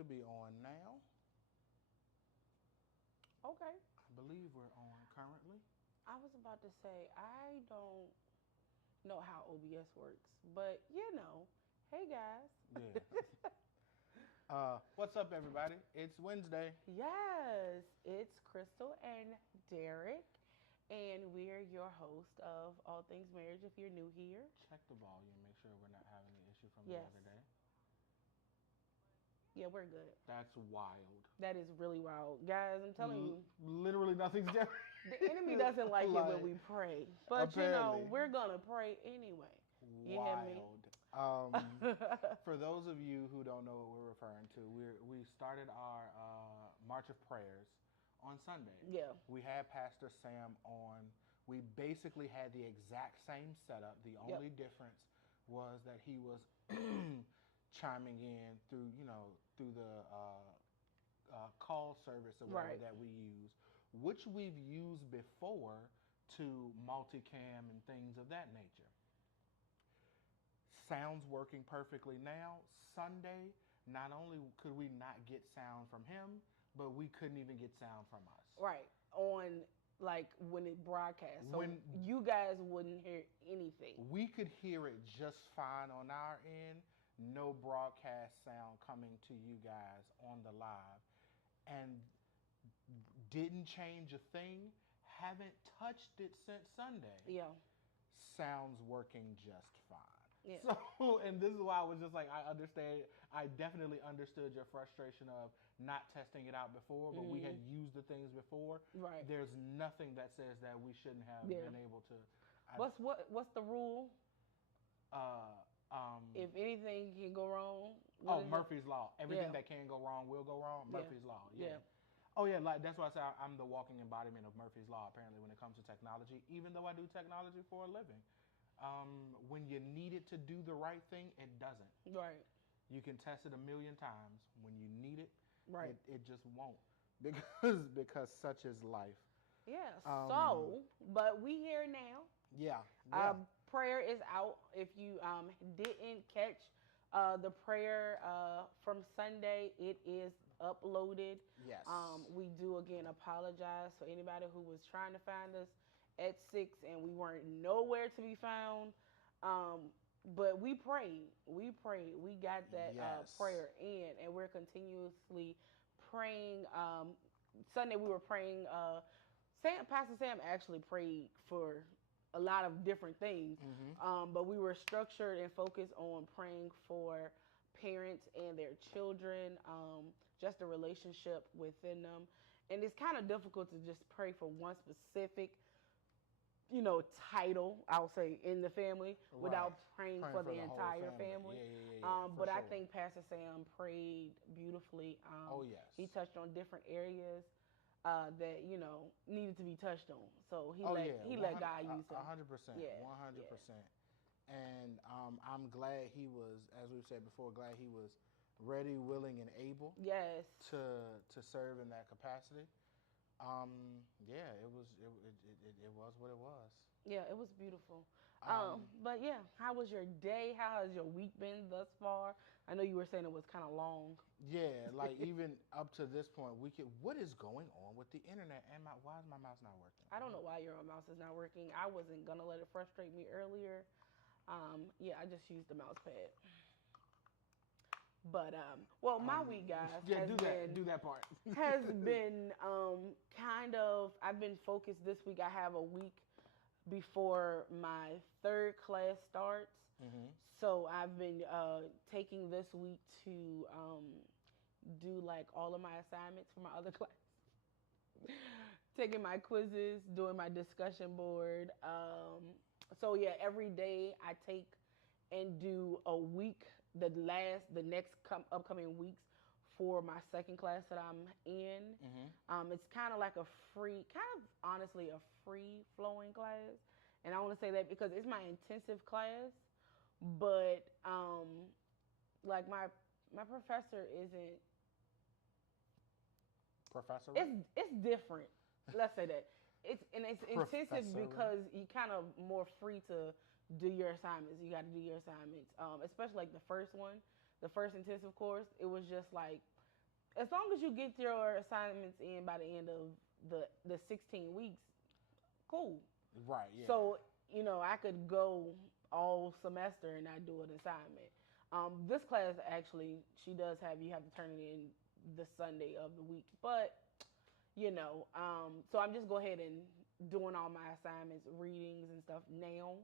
should be on now. Okay. I believe we're on currently. I was about to say, I don't know how OBS works, but you know, hey guys. Yeah. What's up, everybody? It's Wednesday. Yes, it's Crystal and Derek, and we're your host of All Things Marriage if you're new here. Check the volume. Make sure we're not having the issue from the Yes. other day. Yeah, we're good. That's wild. That is really wild. Guys, I'm telling you, Literally nothing's different. the enemy doesn't like it when we pray. But apparently. we're going to pray anyway. You hear me? Wild. For those of you who don't know what we're referring to, we started our March of Prayers on Sunday. Yeah. We had Pastor Sam on. We basically had the exact same setup. The only difference was that he was chiming in through the call service or whatever that we use, which we've used before to multicam and things of that nature. Sound's working perfectly now. Sunday, not only could we not get sound from him, but we couldn't even get sound from us. Right. On like when it broadcasts. So you guys wouldn't hear anything. We could hear it just fine on our end. No broadcast sound coming to you guys on the live. And didn't change a thing. Haven't touched it since Sunday. Yeah. Sounds working just fine. Yeah. So, and this is why I was just like, I understand. I definitely understood your frustration of not testing it out before, but we had used the things before. Right. There's nothing that says that we shouldn't have been able to. What's the rule? If anything can go wrong. Murphy's Law. Everything that can go wrong will go wrong. Murphy's Law. Yeah. Oh yeah, like that's why I say I'm the walking embodiment of Murphy's Law. Apparently, when it comes to technology, even though I do technology for a living. When you need it to do the right thing, it doesn't. Right. You can test it 1,000,000 times. When you need it, it just won't. Because such is life. Yeah. But we here now. Yeah. Prayer is out. If you didn't catch the prayer from Sunday, it is uploaded. Yes. We do again apologize for anybody who was trying to find us at 6 and we weren't nowhere to be found. But we prayed. We got that prayer in, and we're continuously praying. Sunday we were praying. Pastor Sam actually prayed for a lot of different things. But we were structured and focused on praying for parents and their children, just the relationship within them. And it's kind of difficult to just pray for one specific title, I'll say, in the family without praying for the entire family. But I think Pastor Sam prayed beautifully. He touched on different areas that needed to be touched on. So he let God use him. 100%. 100%. And I'm glad he was, as we've said before, glad he was ready, willing, and able. Yes. To serve in that capacity. It was what it was. Yeah, it was beautiful. But yeah, how was your day? How has your week been thus far? I know you were saying it was kind of long. Yeah, like even up to this point, what is going on with the internet and why is my mouse not working? I don't know why your mouse is not working. I wasn't gonna let it frustrate me earlier. I just used the mouse pad. But my week, guys, do that part. has been I've been focused this week. I have a week before my third class starts, so I've been taking this week to do like all of my assignments for my other class, taking my quizzes, doing my discussion board. Every day I take and do a week, the next upcoming weeks for my second class that I'm in. It's kind of like honestly a free flowing class. And I want to say that because it's my intensive class, but like my professor isn't. Professor? It's different. Let's say that. It's intensive because you kind of more free to do your assignments. You got to do your assignments, especially like the first intensive course. It was just like as long as you get your assignments in by the end of the 16 weeks, cool. Right. Yeah. So, I could go all semester and not do an assignment. This class actually, she does have, you have to turn it in the Sunday of the week, but so I'm just go ahead and doing all my assignments, readings and stuff now.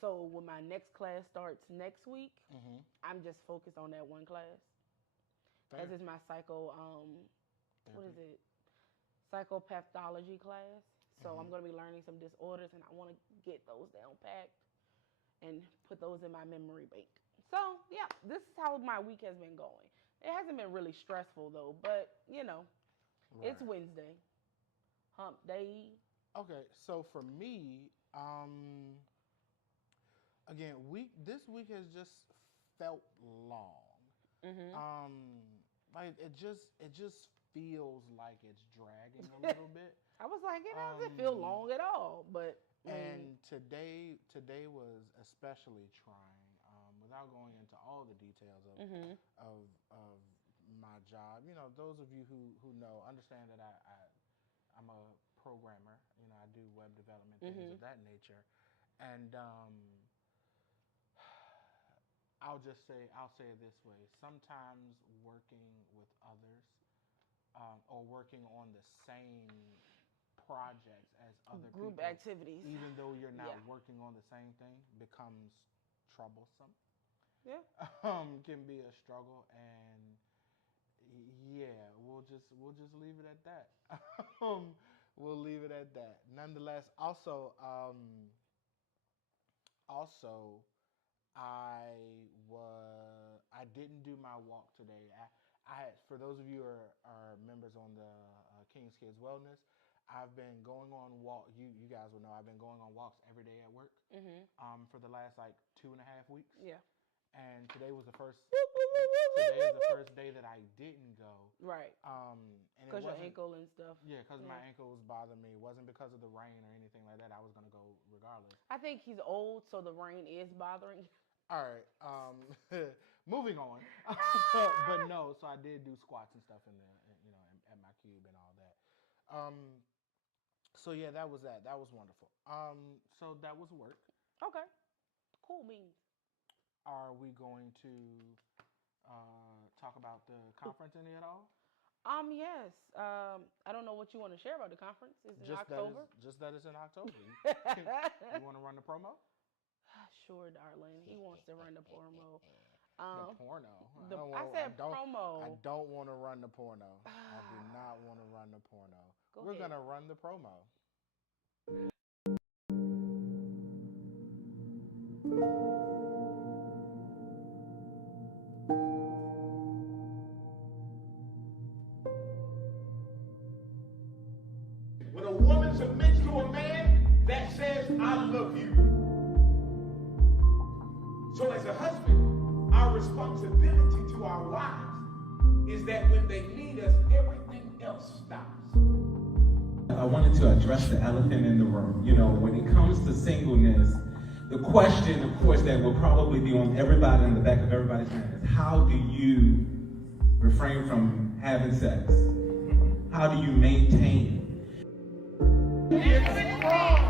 So when my next class starts next week, I'm just focused on that one class. Because it's my what is it? Psychopathology class. So I'm going to be learning some disorders, and I want to get those down packed and put those in my memory bank. So, yeah, this is how my week has been going. It hasn't been really stressful, though, but, It's Wednesday. Hump day. Okay, so for me, again, this week has just felt long. Like it just feels like it's dragging a little bit. I was like, it doesn't feel long at all, but and today was especially trying. Without going into all the details of my job, those of you who know understand that I'm a programmer. I do web development, things of that nature, and I'll say it this way. Sometimes working with others or working on the same projects as other group people, activities, even though you're not working on the same thing, becomes troublesome. Yeah. Can be a struggle, and we'll just leave it at that. We'll leave it at that. Nonetheless, also I didn't do my walk today. For those of you who are members on the King's Kids Wellness, I've been going on walk. You guys will know I've been going on walks every day at work. For the last 2.5 weeks. Yeah. And today was the first. Today is the first day that I didn't go. Right. Because your ankle and stuff. Yeah, because my ankle was bothering me. It wasn't because of the rain or anything like that. I was gonna go regardless. I think he's old, so the rain is bothering. All right. Moving on. But no, so I did do squats and stuff at my cube and all that. So yeah, that was that. That was wonderful. So that was work. Okay. Cool beans. Are we going to talk about the conference any at all? Yes. I don't know what you want to share about the conference. Is it in October? Just that it's in October. You want to run the promo? Sure, darling. He wants to run the promo. The porno. I said promo. I don't want to run the porno. I do not want to run the porno. We're going to run the promo. When a woman submits to a man, that says, I love you. So as a husband, our responsibility to our wives is that when they need us, everything else stops. I wanted to address the elephant in the room. When it comes to singleness, the question, of course, that will probably be on everybody in the back of everybody's mind is, how do you refrain from having sex? How do you maintain? It's wrong.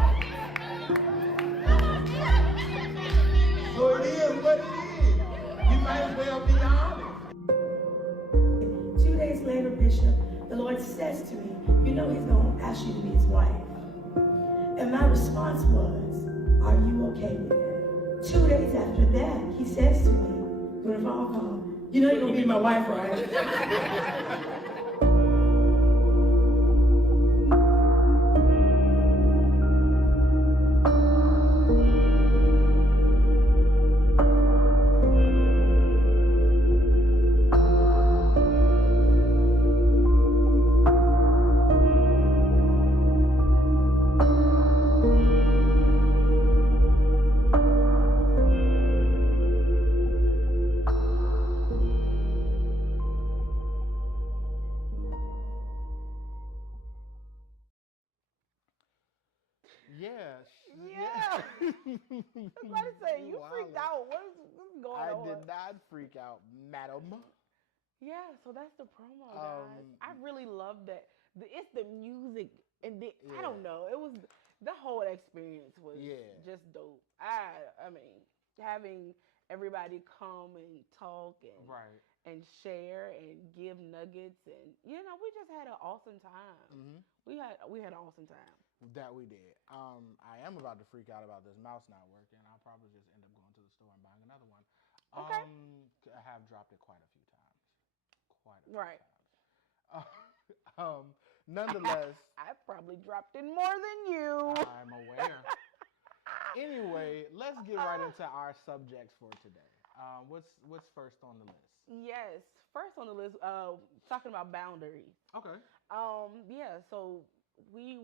So it is what it is. You might as well be honest. 2 days later, Bishop, the Lord says to me, he's going to ask you to be his wife. And my response was, are you okay with that? 2 days after that, he says to me, when a phone call, you're going to be my wife, right? Yeah. Somebody say you freaked out. What's going on? I did not freak out, madam. Yeah, so that's the promo, guys. I really love that. It's the music, and I don't know. It was the whole experience was just dope. I mean, having everybody come and talk and share and give nuggets, and we just had an awesome time. We had an awesome time. That we did. I am about to freak out about this mouse not working. I'll probably just end up going to the store and buying another one. Okay. I have dropped it quite a few times. Nonetheless, I probably dropped it more than you. I'm aware. Anyway, let's get right into our subjects for today. What's first on the list? Yes, first on the list, talking about boundaries. Okay. Yeah. So we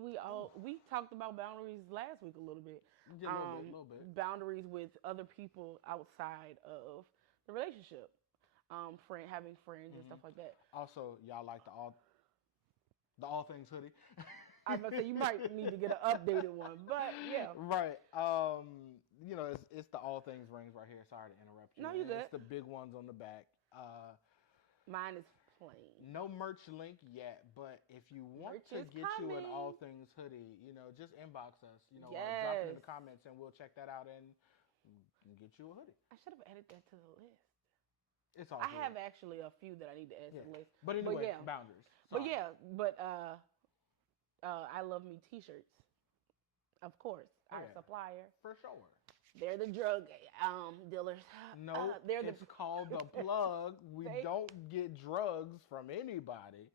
talked about boundaries last week a little bit. Yeah, a little bit. Boundaries with other people outside of the relationship. Having friends and stuff like that. Also, y'all like the all things hoodie. I was gonna say you might need to get an updated one, but yeah. Right. It's the all things rings right here. Sorry to interrupt you. No, you good. It's the big ones on the back. Mine is plain. No merch link yet, but if you want to get you an all things hoodie, just inbox us. Or drop it in the comments, and we'll check that out and get you a hoodie. I should have added that to the list. It's all. I have actually a few that I need to add to the list. But anyway, boundaries. Sorry. I Love Me T-shirts, of course. Our supplier, for sure. They're the drug dealers. No, it's called The Plug. We don't get drugs from anybody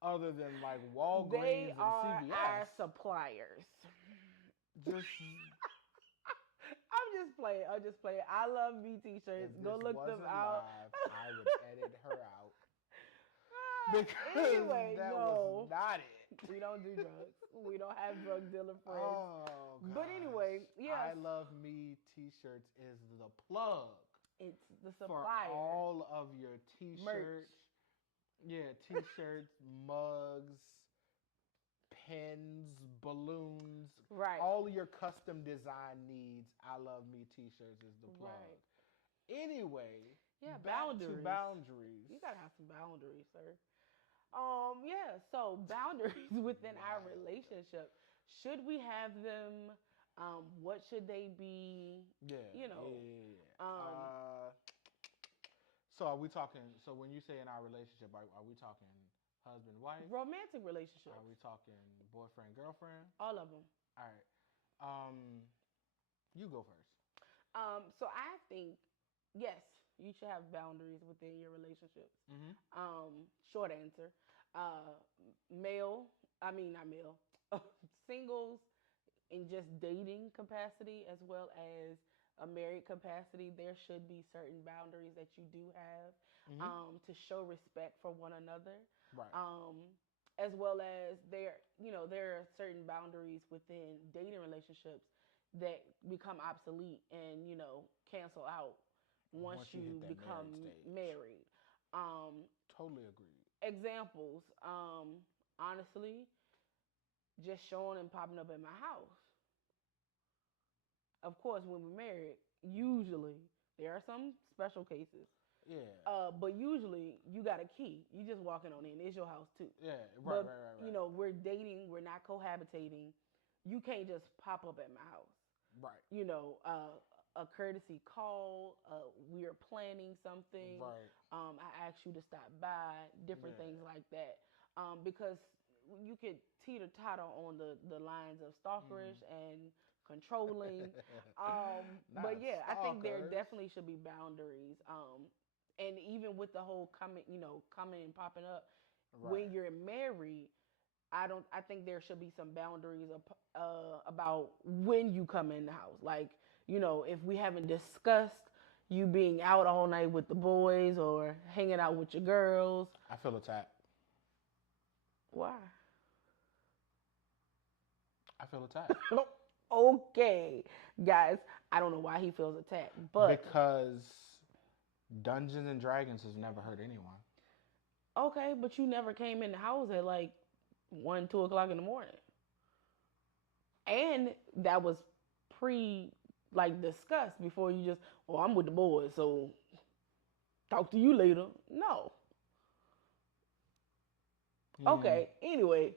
other than like Walgreens they and are CVS. Our suppliers. Just. I'm just playing. I Love Me T-shirts. Go look them out. Live, I would edit her out. Because anyway, that was not it. We don't do drugs. We don't have drug dealer friends. Oh, but anyway, yes. I Love Me T-shirts is the plug. It's the supplier. For all of your T-shirts. Merch. Yeah, T-shirts, mugs, pens, balloons. Right. All of your custom design needs. I Love Me T-shirts is the plug. Right. Anyway. Yeah, boundaries. You gotta have some boundaries, sir. So boundaries within our relationship. Should we have them? What should they be? So are we talking? So when you say in our relationship, are we talking husband, wife? Romantic relationship. Are we talking boyfriend, girlfriend? All of them. All right. You go first. So I think yes. You should have boundaries within your relationships. Short answer. Singles in just dating capacity as well as a married capacity, there should be certain boundaries that you do have to show respect for one another. Right. As well as there are certain boundaries within dating relationships that become obsolete and, cancel out. Once you become married. Totally agree. Examples, honestly, just showing and popping up at my house. Of course, when we're married, usually, there are some special cases. Yeah. But usually, you got a key. You just walking on in. It's your house, too. Yeah, right. We're dating. We're not cohabitating. You can't just pop up at my house. Right. A courtesy call, we are planning something. Right. I asked you to stop by, different things like that. Because you could teeter-totter on the lines of stalkerish and controlling. But yeah, I think there definitely should be boundaries. And even with the whole coming and popping up, when you're married, I think there should be some boundaries about when you come in the house. Like, if we haven't discussed you being out all night with the boys or hanging out with your girls. I feel attacked. Why? I feel attacked. Okay, guys, I don't know why he feels attacked, but because Dungeons and Dragons has never hurt anyone. Okay, but you never came in the house at like 1, 2 o'clock in the morning. And that was discussed before you just, I'm with the boys, so talk to you later. No. Okay. Anyway,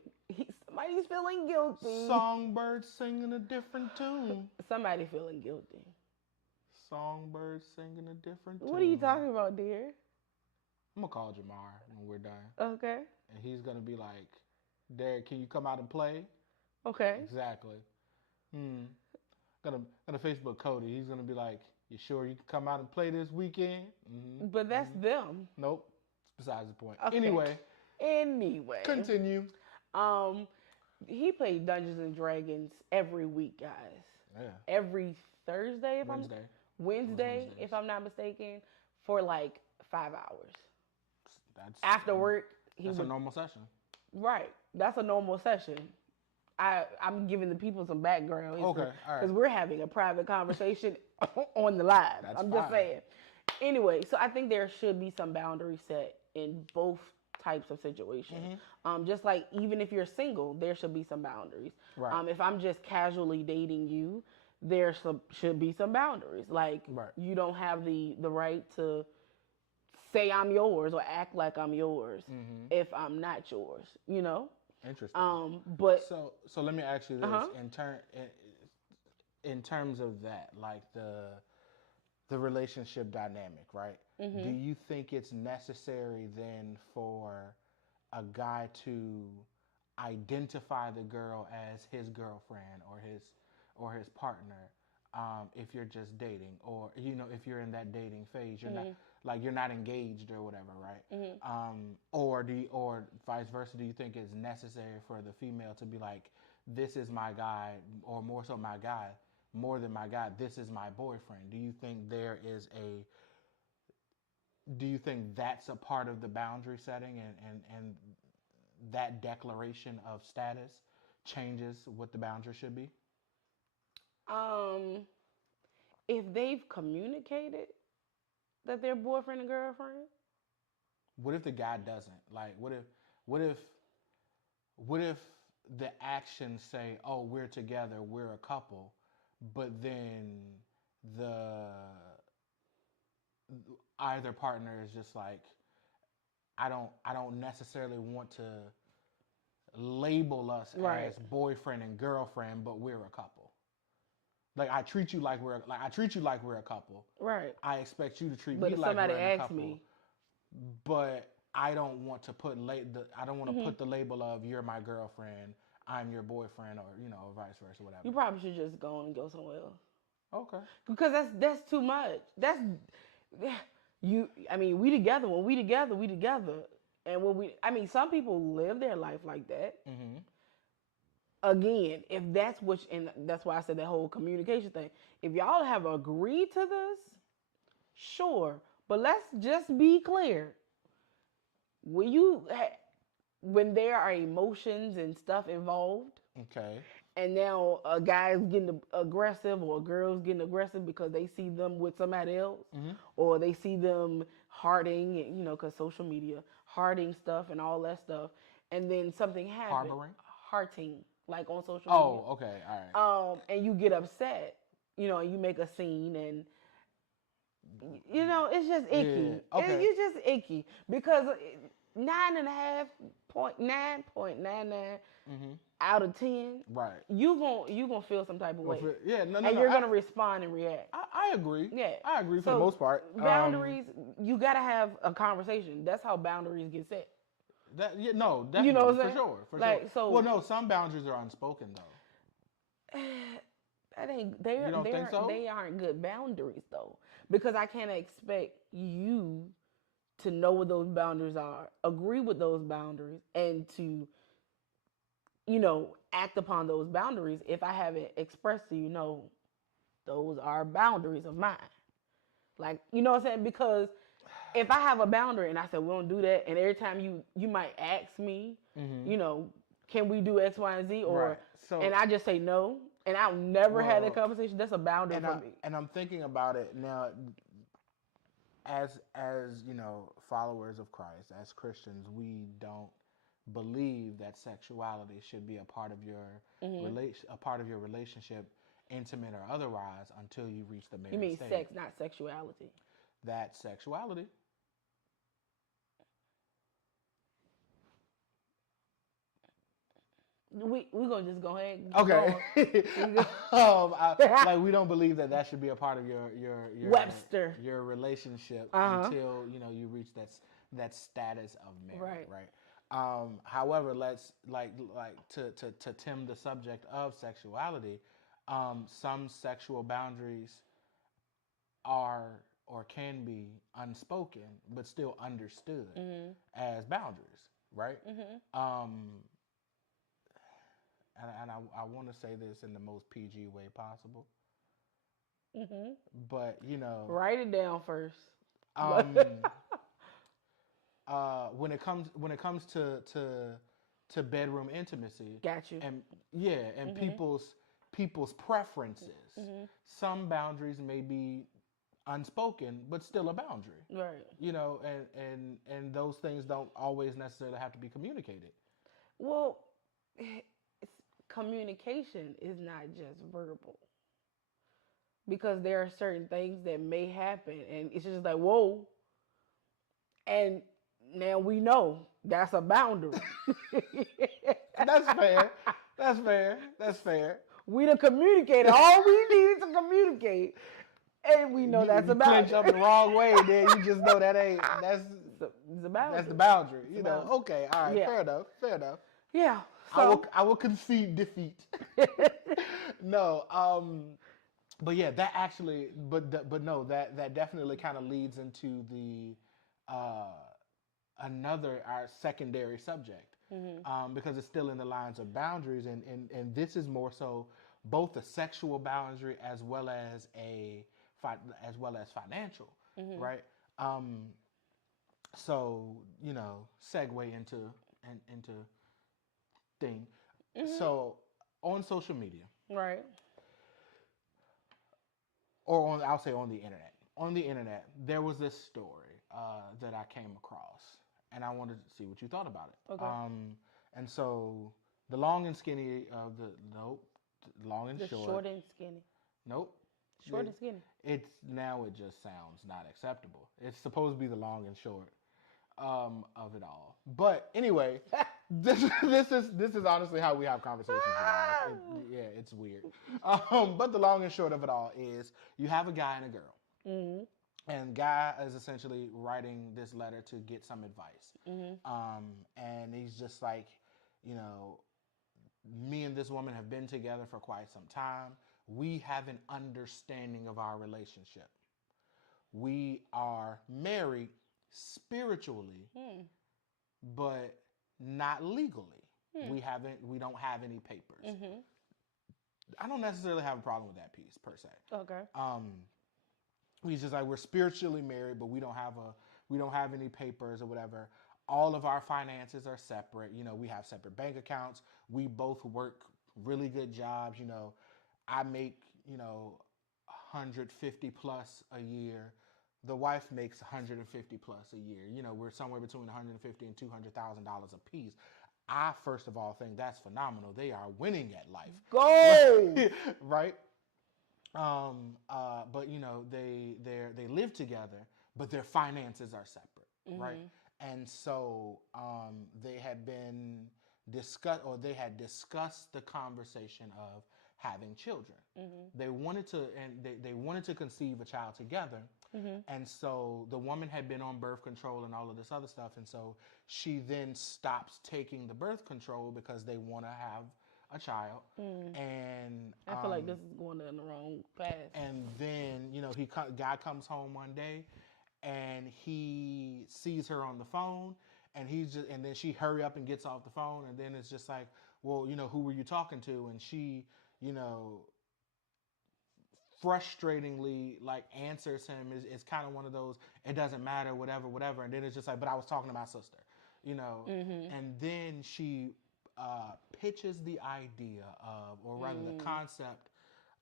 somebody's feeling guilty. Songbirds singing a different tune. Somebody feeling guilty. Songbirds singing a different tune. What are you talking about, dear? I'm gonna call Jamar when we're done, Okay. and he's gonna be like, "Derek, can you come out and play?" Okay. Exactly. Gonna Facebook Cody. He's gonna be like, "You sure you can come out and play this weekend?" Mm-hmm. But that's them. Nope. It's besides the point. Okay. Anyway, continue. He played Dungeons and Dragons every week, guys. Yeah. Every Thursday, Wednesday, Wednesdays. if I'm not mistaken, for like 5 hours. That's After work, That's a normal session. Right. That's a normal session. I'm giving the people some background. Okay, all right. Because we're having a private conversation on the live. That's I'm fine. just saying. Anyway, so I think there should be some boundaries set in both types of situations. Just like even if you're single, there should be some boundaries. Right. If I'm just casually dating you, there should be some boundaries. Like you don't have the right to say I'm yours or act like I'm yours if I'm not yours, you know? Interesting. But so let me ask you this in terms of that, like the relationship dynamic, right? Do you think it's necessary then for a guy to identify the girl as his girlfriend or his partner if you're just dating, or if you're in that dating phase, you're not engaged or whatever, right? Or vice versa, do you think it's necessary for the female to be like, this is my guy, or more so my guy, more than my guy, this is my boyfriend? Do you think that's a part of the boundary setting, and that declaration of status changes what the boundary should be? If they've communicated that they're boyfriend and girlfriend. What if the guy doesn't? Like, what if the actions say, "Oh, we're together, we're a couple," but then either partner is just like, I don't necessarily want to label us as boyfriend and girlfriend, but we're a couple. Like, I treat you like we're a couple. Right. I expect you to treat but me if like somebody we're a asks couple. me, But I don't want to put put the label of you're my girlfriend, I'm your boyfriend, or or vice versa, whatever. you probably should just go on and go somewhere else. Okay. Because that's too much. We together. When we together, we together. And some people live their life like that. Mm-hmm. Again, if that's and that's why I said that whole communication thing. If y'all have agreed to this, sure. But let's just be clear. When there are emotions and stuff involved, Okay. and now a guy's getting aggressive or a girl's getting aggressive because they see them with somebody else, or they see them hearting, because social media, hearting stuff and all that stuff, and then something happens. Hearting, like on social media. Oh, okay, all right. And you get upset, and you make a scene, and it's just icky. Yeah, okay. It's just icky because 9.99 out of 10, Right. you gonna feel some type of way. Yeah, no, and you're gonna respond and react. I agree. Yeah, I agree for the most part. Boundaries, you gotta have a conversation. That's how boundaries get set. Definitely, what I'm saying? for sure. Like, so- well, no, some boundaries are unspoken though. That ain't. You don't think so? They aren't good boundaries though, because I can't expect you to know what those boundaries are, agree with those boundaries, and to, act upon those boundaries if I haven't expressed to you, no, those are boundaries of mine. Like, you know what I'm saying? Because if I have a boundary and I said, we don't do that, and every time you might ask me, can we do X, Y, and Z? Or, right. and I just say no, and I've never had that conversation, that's a boundary for me. And I'm thinking about it now, as followers of Christ, as Christians, we don't believe that sexuality should be a part of your relationship, intimate or otherwise, until you reach the marriage You mean stage. sex, not sexuality? That's sexuality. We gonna just go ahead. And Okay. go. Like we don't believe that should be a part of your Webster. your relationship until you reach that status of marriage, right? However, let's to Tim the subject of sexuality. Some sexual boundaries are or can be unspoken, but still understood as boundaries, right? And I want to say this in the most PG way possible. But Write it down first. when it comes to bedroom intimacy, Got you. and people's preferences, some boundaries may be unspoken, but still a boundary. Right. And those things don't always necessarily have to be communicated. Well, communication is not just verbal, because there are certain things that may happen and it's just like, whoa, and now we know that's a boundary. That's fair. We done communicated all we needed to communicate, and we know that's a boundary. Clinch up the wrong way, then you just know that's the boundary. That's the boundary. Boundary. Okay, all right, fair enough. Yeah. So I will concede defeat. No, but yeah, that actually, but no, that definitely kind of leads into the our secondary subject, because it's still in the lines of boundaries, and this is more so both a sexual boundary as well as financial, right? So segue into thing. So on social media, right. or I'll say on the internet. On the internet, there was this story that I came across, and I wanted to see what you thought about it. Okay. And so the long and skinny of the long and short. Short and skinny. Nope. Short and skinny. It just sounds not acceptable. It's supposed to be the long and short of it all. But anyway, this is honestly how we have conversations with guys. It's weird. But the long and short of it all is you have a guy and a girl. And guy is essentially writing this letter to get some advice. And he's just like, me and this woman have been together for quite some time. We have an understanding of our relationship. We are married spiritually, but not legally. We don't have any papers. I don't necessarily have a problem with that piece per se. Okay. He's just like, we're spiritually married, but we don't have any papers or whatever. All of our finances are separate. We have separate bank accounts. We both work really good jobs. I make 150 plus a year. The wife makes 150 plus a year. We're somewhere between 150 and $200,000 a piece. I first of all think that's phenomenal. They are winning at life. Go right. But they live together, but their finances are separate, right? And so they had discussed the conversation of having children. They wanted to conceive a child together. And so the woman had been on birth control and all of this other stuff, and so she then stops taking the birth control because they want to have a child. And I feel like this is going down the wrong path. And then guy comes home one day and he sees her on the phone, and and then she hurry up and gets off the phone, and then it's just like, well, who were you talking to? And she frustratingly answers him. It's kind of one of those, it doesn't matter, whatever. And then it's just like, but I was talking to my sister, and then she pitches the idea of, or rather the concept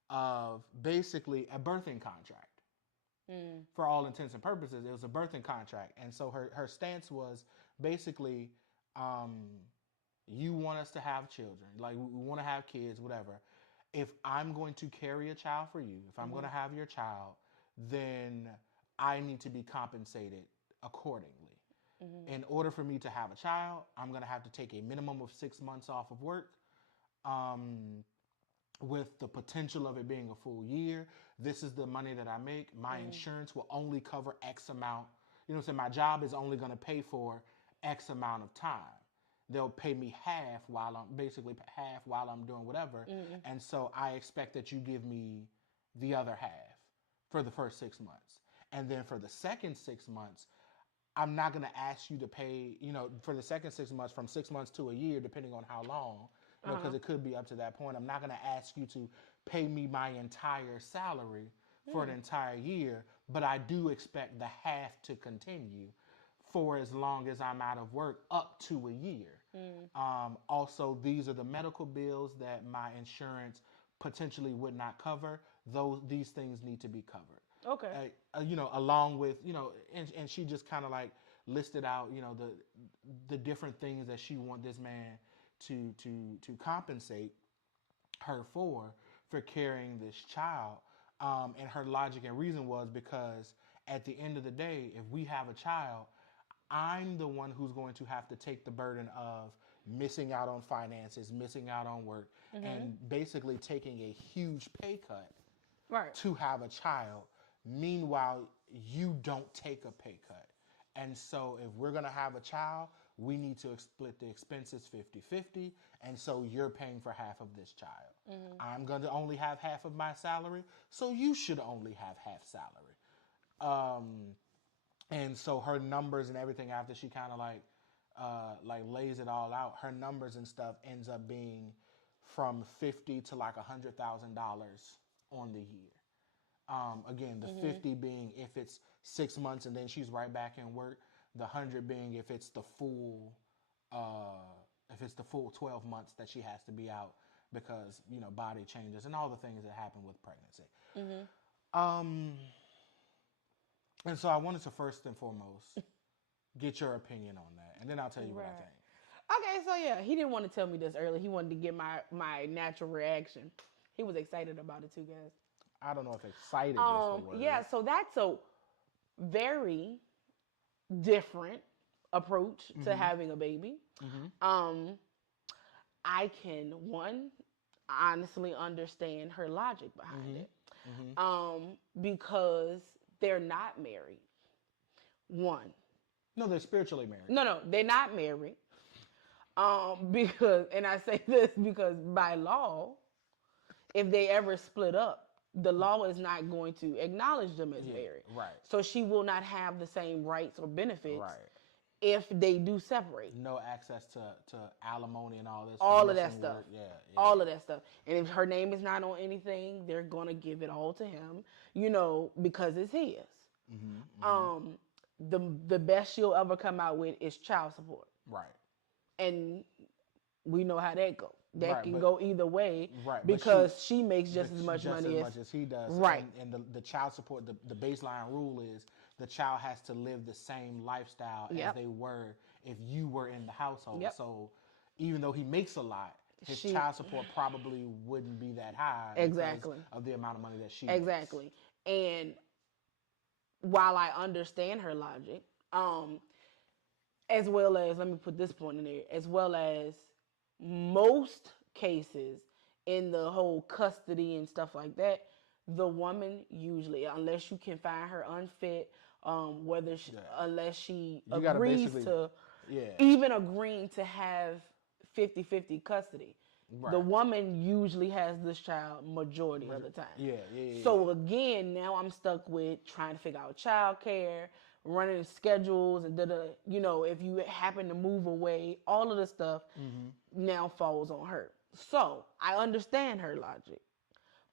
of, basically a birthing contract. For all intents and purposes, it was a birthing contract. And so her stance was basically, you want us to have children, like we want to have kids, whatever. If I'm going to carry a child for you, if I'm going to have your child, then I need to be compensated accordingly. In order for me to have a child, I'm going to have to take a minimum of 6 months off of work with the potential of it being a full year. This is the money that I make. My insurance will only cover X amount. You know what I'm saying? My job is only going to pay for X amount of time. They'll pay me half while I'm doing whatever. And so I expect that you give me the other half for the first 6 months. And then for the second 6 months, I'm not going to ask you to pay, for the second 6 months, from 6 months to a year, depending on how long, because it could be up to that point. I'm not going to ask you to pay me my entire salary for an entire year, but I do expect the half to continue for as long as I'm out of work, up to a year. Also, these are the medical bills that my insurance potentially would not cover. These things need to be covered. Okay. Along with, and she just kind of like listed out, the different things that she want this man to compensate her for carrying this child. And her logic and reason was because at the end of the day, if we have a child, I'm the one who's going to have to take the burden of missing out on finances, missing out on work, and basically taking a huge pay cut to have a child. Meanwhile, you don't take a pay cut. And so if we're going to have a child, we need to split the expenses 50-50. And so you're paying for half of this child. I'm going to only have half of my salary, so you should only have half salary. And so her numbers and everything, after she kind of like lays it all out, her numbers and stuff ends up being from $50,000 to like $100,000 on the year. Again, the 50 being if it's 6 months and then she's right back in work. The 100 being if it's the full 12 months that she has to be out because body changes and all the things that happen with pregnancy. And so I wanted to first and foremost get your opinion on that, and then I'll tell you what I think. Okay, so yeah, he didn't want to tell me this early. He wanted to get my natural reaction. He was excited about it too, guys. I don't know if excited is the word. Yeah, so that's a very different approach to having a baby. I can, honestly understand her logic behind it. Because they're not married. No, they're spiritually married. No, they're not married. Because, and I say this because by law, if they ever split up, the law is not going to acknowledge them as married. Right. So she will not have the same rights or benefits if they do separate. No access to alimony and all this. All of that stuff. Yeah. All of that stuff. And if her name is not on anything, they're going to give it all to him, because it's his. The best she'll ever come out with is child support. Right. And we know how that goes. That can but- go either way Right, but because she makes just as much just money as much as he does. Right. And the child support, the baseline rule is the child has to live the same lifestyle as they were if you were in the household. Yep. So even though he makes a lot, his She- child support probably wouldn't be that high Exactly. because of the amount of money that she Exactly. And while I understand her logic, as well as, let me put this point in there, as well as most cases in the whole custody and stuff like that, the woman usually, unless you can find her unfit, unless she You gotta agrees basically- to, Yeah. even agreeing to have 50-50 custody, Right. the woman usually has this child majority of the time. Yeah. So again, now I'm stuck with trying to figure out childcare, running schedules, and if you happen to move away, all of the stuff now falls on her. So I understand her logic,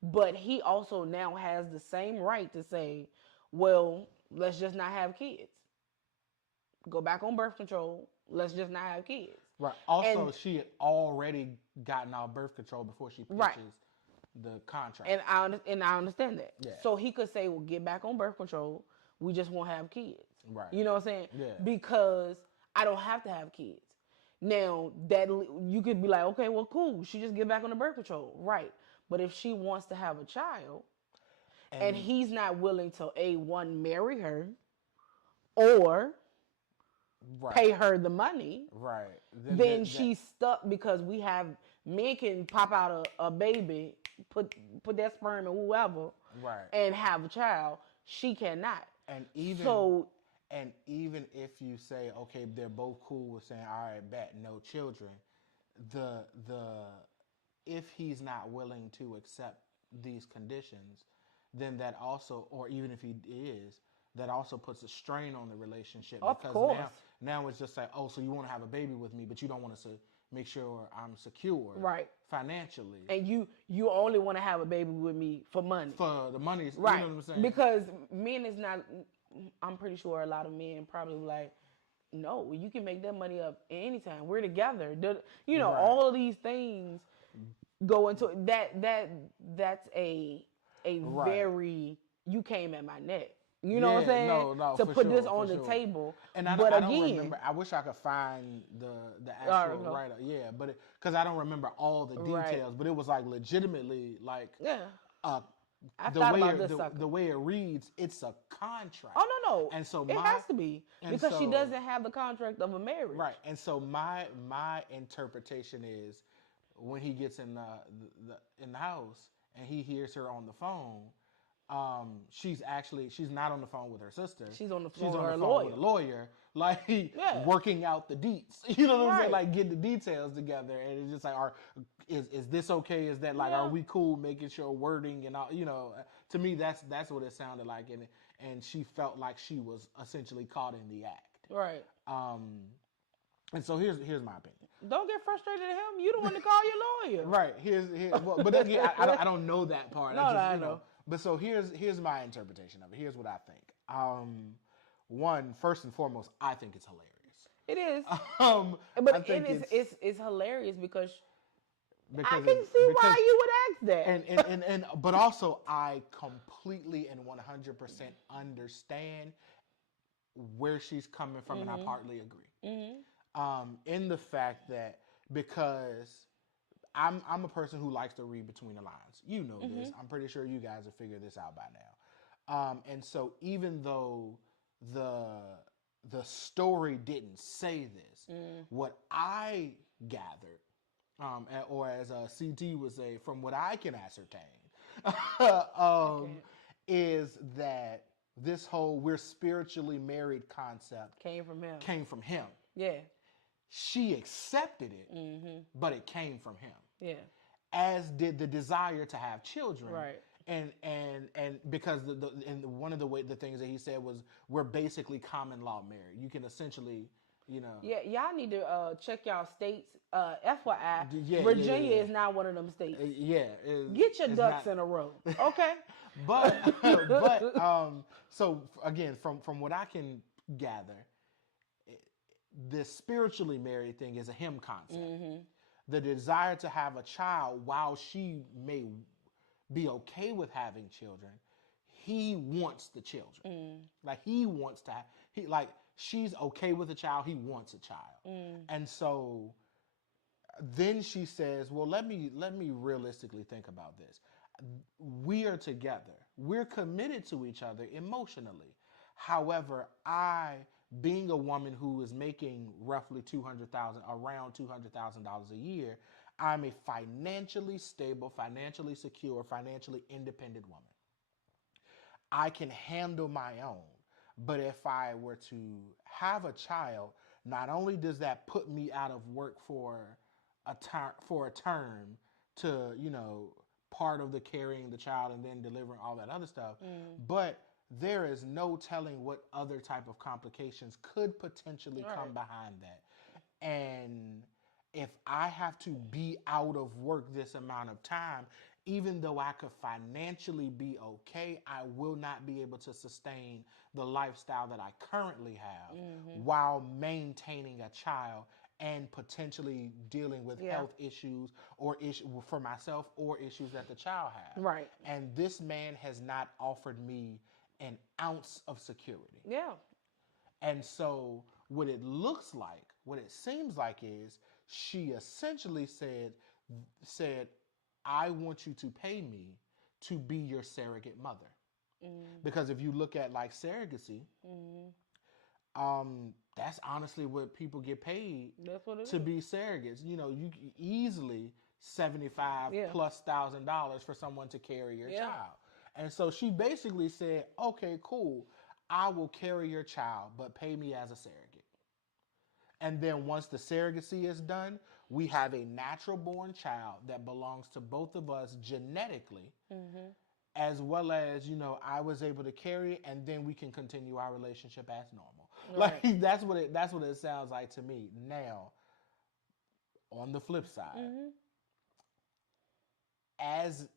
but he also now has the same right to say, well, let's just not have kids. Go back on birth control. Let's just not have kids. Right. Also, she had already gotten out birth control before she pitches the contract. And I understand that. Yeah. So he could say, well, get back on birth control. We just won't have kids. Right. You know what I'm saying? Yeah. Because I don't have to have kids. Now, that you could be like, okay, well, cool. She just get back on the birth control. Right. But if she wants to have a child and he's not willing to, marry her or pay her the money, Right. then she's stuck because we have men can pop out a baby, put that sperm in whoever, Right. and have a child. She cannot. And even So and even if you say, okay, they're both cool with saying, all right, bet no children, the if he's not willing to accept these conditions, then that also, or even if he is, that also puts a strain on the relationship. Of because course. now it's just like, oh, so you want to have a baby with me, but you don't want us to make sure I'm secure Right. financially. and you only want to have a baby with me for money. For the money, Right. you know what I'm saying? Because men is not, I'm pretty sure a lot of men probably like, no, you can make that money up anytime. We're together. You know, Right. all of these things go into that's a Right. very, you came at my neck. You know what I'm Yeah, saying? no, to for put sure, this for on the sure. table. And I but don't again, remember. I wish I could find the actual Article. write-up. Yeah, but because I don't remember all the Right. details, but it was like legitimately like yeah. uh, I the thought way about it, this the, sucker. the way it reads, it's a contract. Oh no. And so it my- has to be and because she so- doesn't have the contract of a marriage. Right. And so my interpretation is when he gets in the house and he hears her on the phone, she's not on the phone with her sister. She's on the She's phone on with the her phone lawyer. with a lawyer, like Yeah. working out the deets. You know what I'm saying? Right. Like getting the details together, and it's just like, is this okay? Is that like, Yeah. are we cool? Making sure wording and all. You know, to me, that's what it sounded like, and she felt like she was essentially caught in the act. Right. And so here's my opinion. Don't get frustrated at him. You the one to call your lawyer. Right. Well, but again, I don't know that part. No, I know. But so here's my interpretation of it. Here's what I think. One, first and foremost, I think it's hilarious. It is. I But think it's hilarious because I because can it- see because- why you would ask that. and but also I completely and 100% understand where she's coming from, and I partly agree. In the fact that because I'm a person who likes to read between the lines. You know this. I'm pretty sure you guys have figured this out by now. And so even though the story didn't say this, what I gathered, or as CT would say, from what I can ascertain, is that this whole "we're spiritually married" concept Came from him. came from him. Yeah. She accepted it, but it came from him. Yeah. As did the desire to have children. Right. And because and one of the things that he said was, we're basically common law married. You can essentially, you know. Yeah, y'all need to check y'all states. FYI, Yeah, Virginia yeah. is not one of them states. Get Get your ducks in a row, okay? But so again, from what I can gather, this spiritually married thing is a him concept. The desire to have a child, while she may be okay with having children, he wants the children. Like he wants to have, she's okay with a child, he wants a child. And so then she says, well, let me realistically think about this. We are together. We're committed to each other emotionally. However, being a woman who is making roughly around $200,000 a year, I'm a financially stable, financially secure, financially independent woman. I can handle my own. But if I were to have a child, not only does that put me out of work for a term to, part of the carrying the child and then delivering all that other stuff, but there is no telling what other type of complications could potentially come behind that. And if I have to be out of work this amount of time, even though I could financially be okay, I will not be able to sustain the lifestyle that I currently have while maintaining a child and potentially dealing with health issues or for myself or issues that the child has. Right. And this man has not offered me an ounce of security. Yeah. And so what it seems like is she essentially said, I want you to pay me to be your surrogate mother. Because if you look at like surrogacy, that's honestly what people get paid That's what it to is. be surrogates. You can easily $75 Yeah. plus $1,000 for someone to carry your Yeah. child. And so she basically said, okay, cool, I will carry your child, but pay me as a surrogate. And then once the surrogacy is done, we have a natural born child that belongs to both of us genetically, as well as, I was able to carry it, and then we can continue our relationship as normal. Right. Like that's what it sounds like to me. Now, on the flip side, as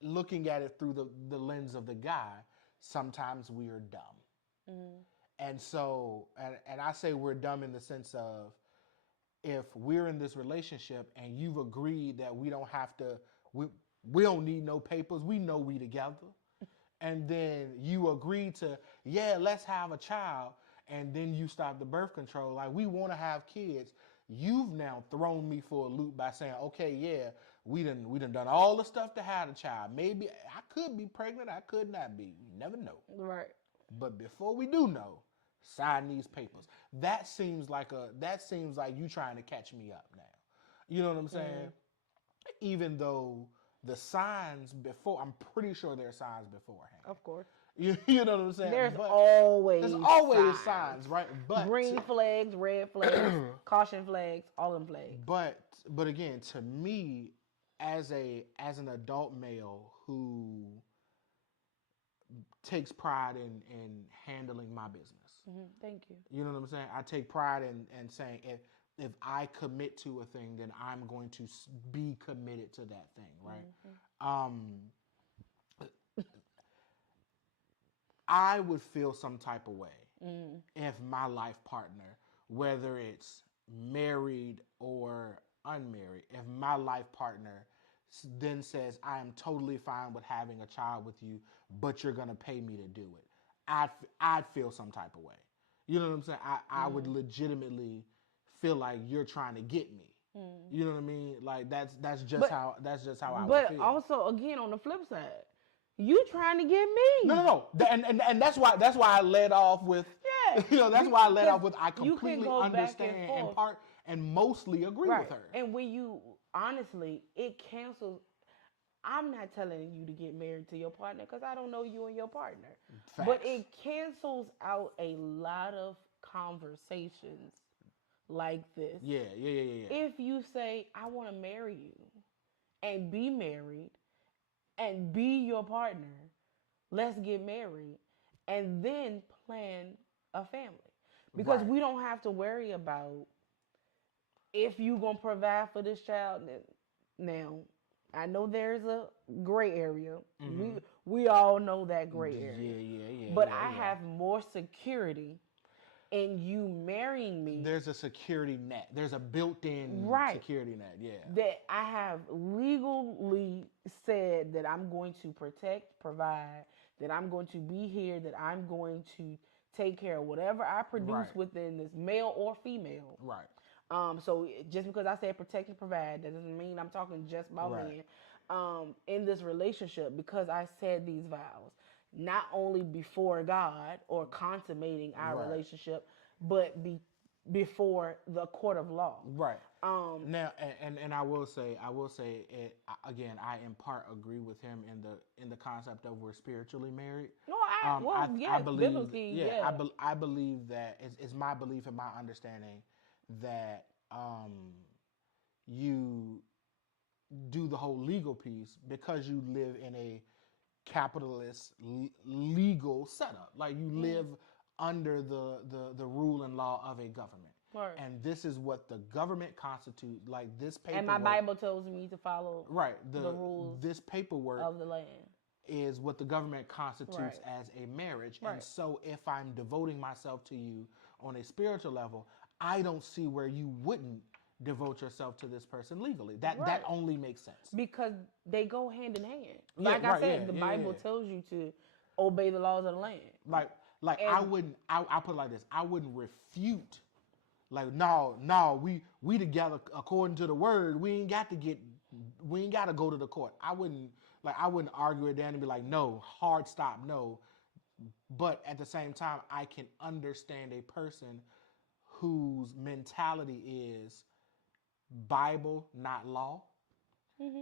looking at it through the lens of the guy, sometimes we are dumb. And so, and I say we're dumb in the sense of, if we're in this relationship and you've agreed that we don't have to, we don't need no papers, we know we together. And then you agree to, yeah, let's have a child. And then you stop the birth control. Like, we want to have kids. You've now thrown me for a loop by saying, okay, yeah, we done done all the stuff to have a child. Maybe I could be pregnant, I could not be. You never know. Right. But before we do know, sign these papers. That seems like you trying to catch me up now. You know what I'm saying? Even though the signs before, I'm pretty sure there are signs beforehand. Of course. You know what I'm saying? There's But always signs, right? But green flags, red flags, caution flags, all them flags. But again, to me, as an adult male who takes pride in handling my business. Thank you. You know what I'm saying? I take pride in saying if I commit to a thing, then I'm going to be committed to that thing, right? I would feel some type of way if my life partner, whether it's married or unmarried, if my life partner then says, I am totally fine with having a child with you, but you're going to pay me to do it, I'd feel some type of way. You know what I'm saying? I would legitimately feel like you're trying to get me. You know what I mean? Like that's just how I would feel. But also, again, on the flip side, you trying to get me. No. And that's why I led off with that's why I led off with I completely understand and part and mostly agree with her. And when you honestly, it cancels. I'm not telling you to get married to your partner because I don't know you and your partner. Facts. But it cancels out a lot of conversations like this. Yeah. If you say, I want to marry you and be married and be your partner, let's get married and then plan a family. Because we don't have to worry about if you're going to provide for this child. Now, I know there's a gray area. We all know that gray area. Yeah. But I have more security in you marrying me. There's a security net. There's a built-in security net, that I have legally said that I'm going to protect, provide, that I'm going to be here, that I'm going to take care of whatever I produce within this, male or female. Right. So just because I said protect and provide, that doesn't mean I'm talking just about men. In this relationship, because I said these vows, not only before God or consummating our relationship, but before the court of law. Right. Now, and I will say it again. I in part agree with him in the concept of we're spiritually married. No, I believe, biblically, I believe that it's my belief and my understanding that you do the whole legal piece because you live in a capitalist legal setup. Like you live under the rule and law of a government. Right. And this is what the government constitutes. Like this paperwork. And my Bible tells me to follow the rules. This paperwork of the land is what the government constitutes as a marriage. Right. And so if I'm devoting myself to you on a spiritual level, I don't see where you wouldn't devote yourself to this person legally. That only makes sense. Because they go hand in hand. Like I said, the Bible tells you to obey the laws of the land. Like I'll put it like this. I wouldn't refute. Like, no, we together according to the word. We ain't got to go to the court. I wouldn't argue it down and be like, no, hard stop, no. But at the same time, I can understand a person whose mentality is Bible, not law.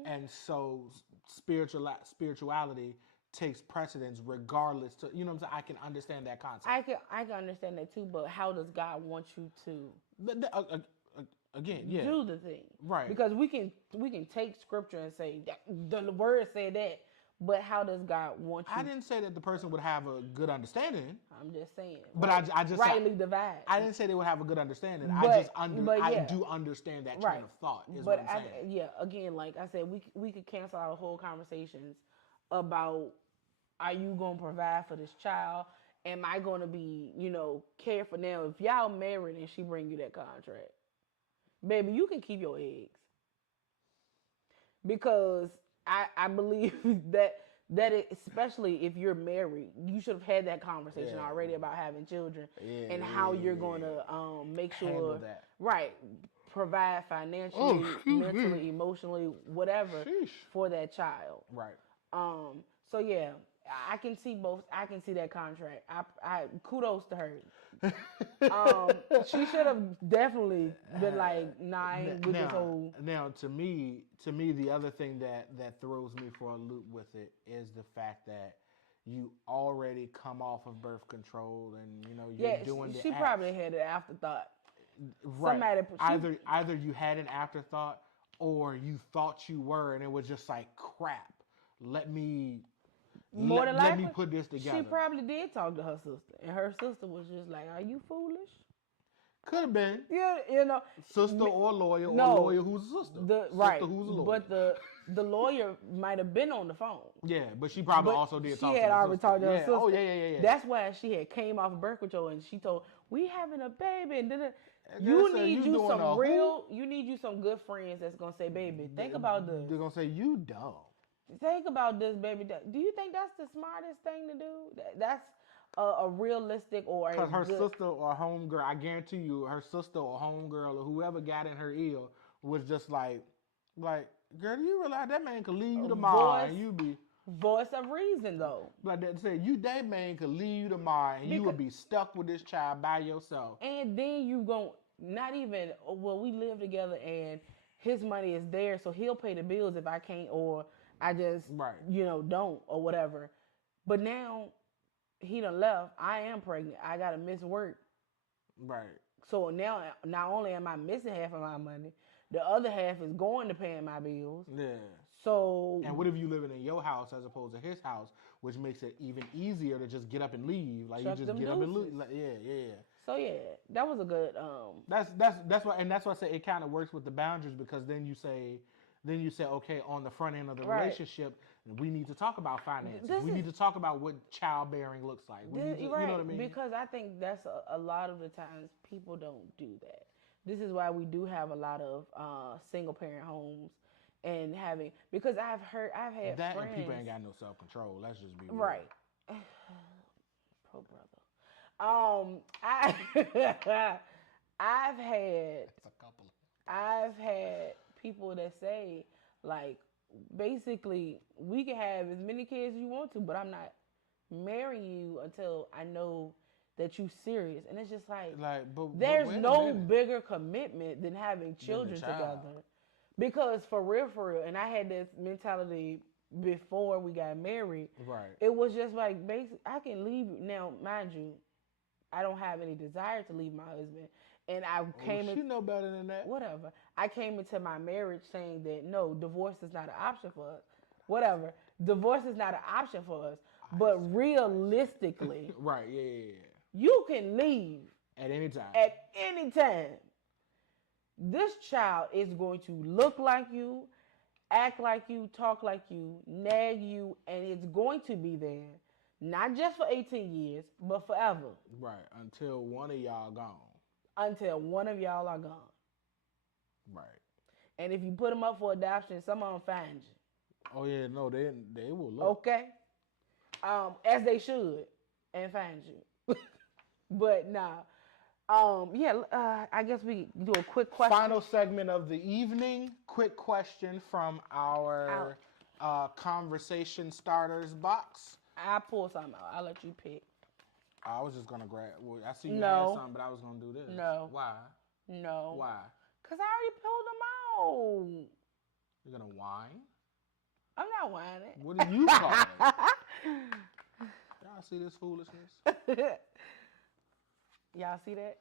and so spirituality takes precedence regardless. To you know what I'm saying? I can understand that concept. I can understand that too, but how does God want you to Again, yeah, do the thing? right. Because we can take scripture and say the word said that, but how does God want you? I didn't say that the person would have a good understanding. I'm just saying. But I just rightly divide. I didn't say they would have a good understanding. But I do understand that train of thought. Is but what I'm saying. again, like I said, we could cancel our whole conversations about, are you gonna provide for this child? Am I gonna be, care for now? If y'all married and she bring you that contract, baby, you can keep your eggs. Because I believe that especially if you're married, you should have had that conversation already about having children and how you're going to make sure handle that. Right, provide financially, mentally, emotionally, whatever for that child. Right. So yeah, I can see both. I can see that contract. I kudos to her. She should have definitely been like, nah, I ain't with this whole. Now, to me, the other thing that throws me for a loop with it is the fact that you already come off of birth control, and you're doing the. She probably had an afterthought. Right. Either you had an afterthought, or you thought you were, and it was just like crap. Let me put this together. She probably did talk to her sister, and her sister was just like, "Are you foolish?" Could have been. Yeah, sister or lawyer, or lawyer who's a sister. Right, who's a lawyer. But the lawyer might have been on the phone. Yeah, but she probably also did talk to her sister. She had already talked to her sister. Oh, yeah. That's why she had came off of birth control, and she told, we having a baby, and then you need some good friends that's gonna say, baby, think about this. They're gonna say, you dumb. Think about this, baby. Do you think that's the smartest thing to do? That's a realistic or because her sister or homegirl, I guarantee you, her sister or homegirl or whoever got in her ear was just like, girl, do you realize that man could leave you tomorrow and you be voice of reason though. Like that said, that man could leave you tomorrow and you would be stuck with this child by yourself. And then you gon' not even we live together and his money is there, so he'll pay the bills if I can't or I just don't or whatever. But now he done left. I am pregnant. I gotta miss work. Right. So now not only am I missing half of my money, the other half is going to paying my bills. Yeah. So and what if you living in your house as opposed to his house, which makes it even easier to just get up and leave? Like you just get up and leave. Like, yeah. So yeah, that was a good. That's why, and that's why I say it kind of works with the boundaries because then you say, okay, on the front end of the relationship, we need to talk about finances. We need to talk about what childbearing looks like. You know what I mean? Because I think that's a lot of the times people don't do that. This is why we do have a lot of single parent homes and because I've had that friends. And people ain't got no self control. Let's just be real. Right. Poor brother. I've had people that say, like, basically, we can have as many kids as you want to, but I'm not marrying you until I know that you serious. And it's just like there's no bigger commitment than having children together. Because for real, and I had this mentality before we got married. Right. It was just like, basically, I can leave now, mind you, I don't have any desire to leave my husband. And I you know better than that. Whatever. I came into my marriage saying that no, divorce is not an option for us. Whatever. Divorce is not an option for us. But realistically, right, yeah. You can leave at any time. At any time. This child is going to look like you, act like you, talk like you, nag you, and it's going to be there. Not just for 18 years, but forever. Right, until one of y'all gone. Until one of y'all are gone. Right. And if you put them up for adoption, some of them find you. Oh yeah, no, they will look. Okay. As they should, and find you. But nah. I guess we do a quick question. Final segment of the evening. Quick question from our conversation starters box. I'll pull something out. I'll let you pick. I was just gonna grab. Well, I see you had something, but I was gonna do this. No. Why? No. Why? Cause I already pulled them out. You're gonna whine? I'm not whining. What do you call it? Y'all see this foolishness? Y'all see that?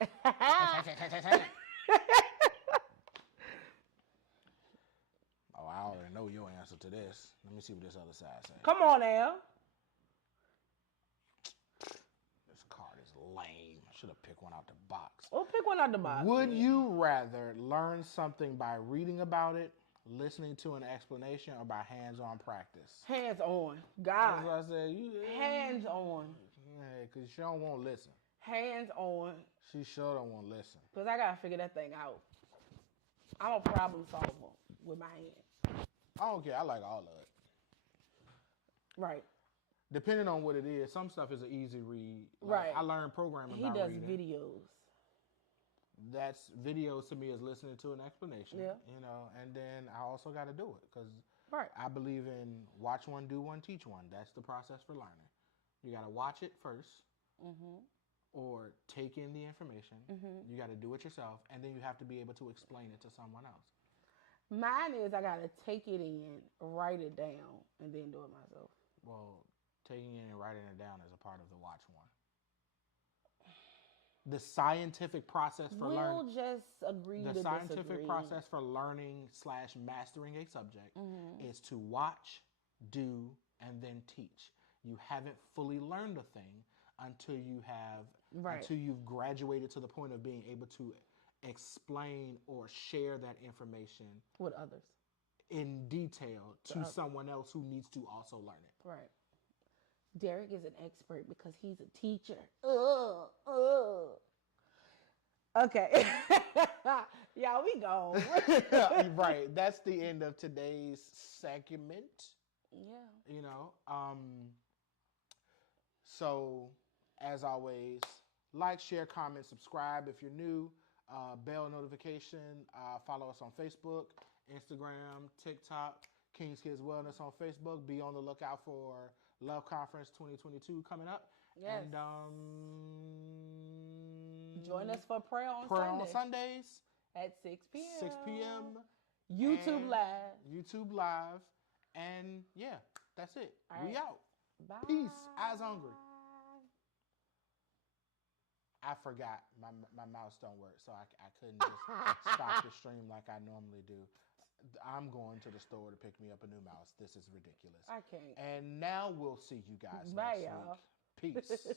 Oh, I already know your answer to this. Let me see what this other side says. Come on now. This card is lame. I should have picked one out the box. Well, pick one out the box. Would you rather learn something by reading about it, listening to an explanation, or by hands-on practice? Hands on. That's God. what I said. Hands on. Because she don't want to listen. Hands on. She sure don't want to listen. Because I got to figure that thing out. I'm a problem solver with my hands. I don't care. I like all of it. Right. Depending on what it is, some stuff is an easy read. Right. I learned programming He by does reading. videos. That's videos to me is listening to an explanation. Yeah. You know, and then I also got to do it because Right. I believe in watch one, do one, teach one. That's the process for learning. You got to watch it first, or take in the information. You got to do it yourself, and then you have to be able to explain it to someone else. Mine is I got to take it in, write it down, and then do it myself. Well, taking it and writing it down is a part of the watch one. The scientific process for learning. We'll just agree The to scientific disagree. process for learning / mastering a subject is to watch, do, and then teach. You haven't fully learned a thing until you have Right. until you've graduated to the point of being able to explain or share that information With others. in detail to someone else who needs to also learn it. Right. Derek is an expert because he's a teacher. Okay. Y'all, we gone. Right. That's the end of today's segment. Yeah. You know, so as always, like, share, comment, subscribe if you're new, bell notification, follow us on Facebook, Instagram, TikTok, King's Kids Wellness on Facebook. Be on the lookout for Love Conference 2022 coming up. Yes. And Join us for prayer on prayer Sunday on Sundays at 6 p.m. 6 p.m. YouTube and Live. YouTube Live. And yeah, that's it. All We right. out. Bye. Peace. Eyes hungry. I forgot my mouse don't work, so I couldn't just stop the stream like I normally do. I'm going to the store to pick me up a new mouse. This is ridiculous. I can't. And now we'll see you guys Bye, next y'all. week. Peace.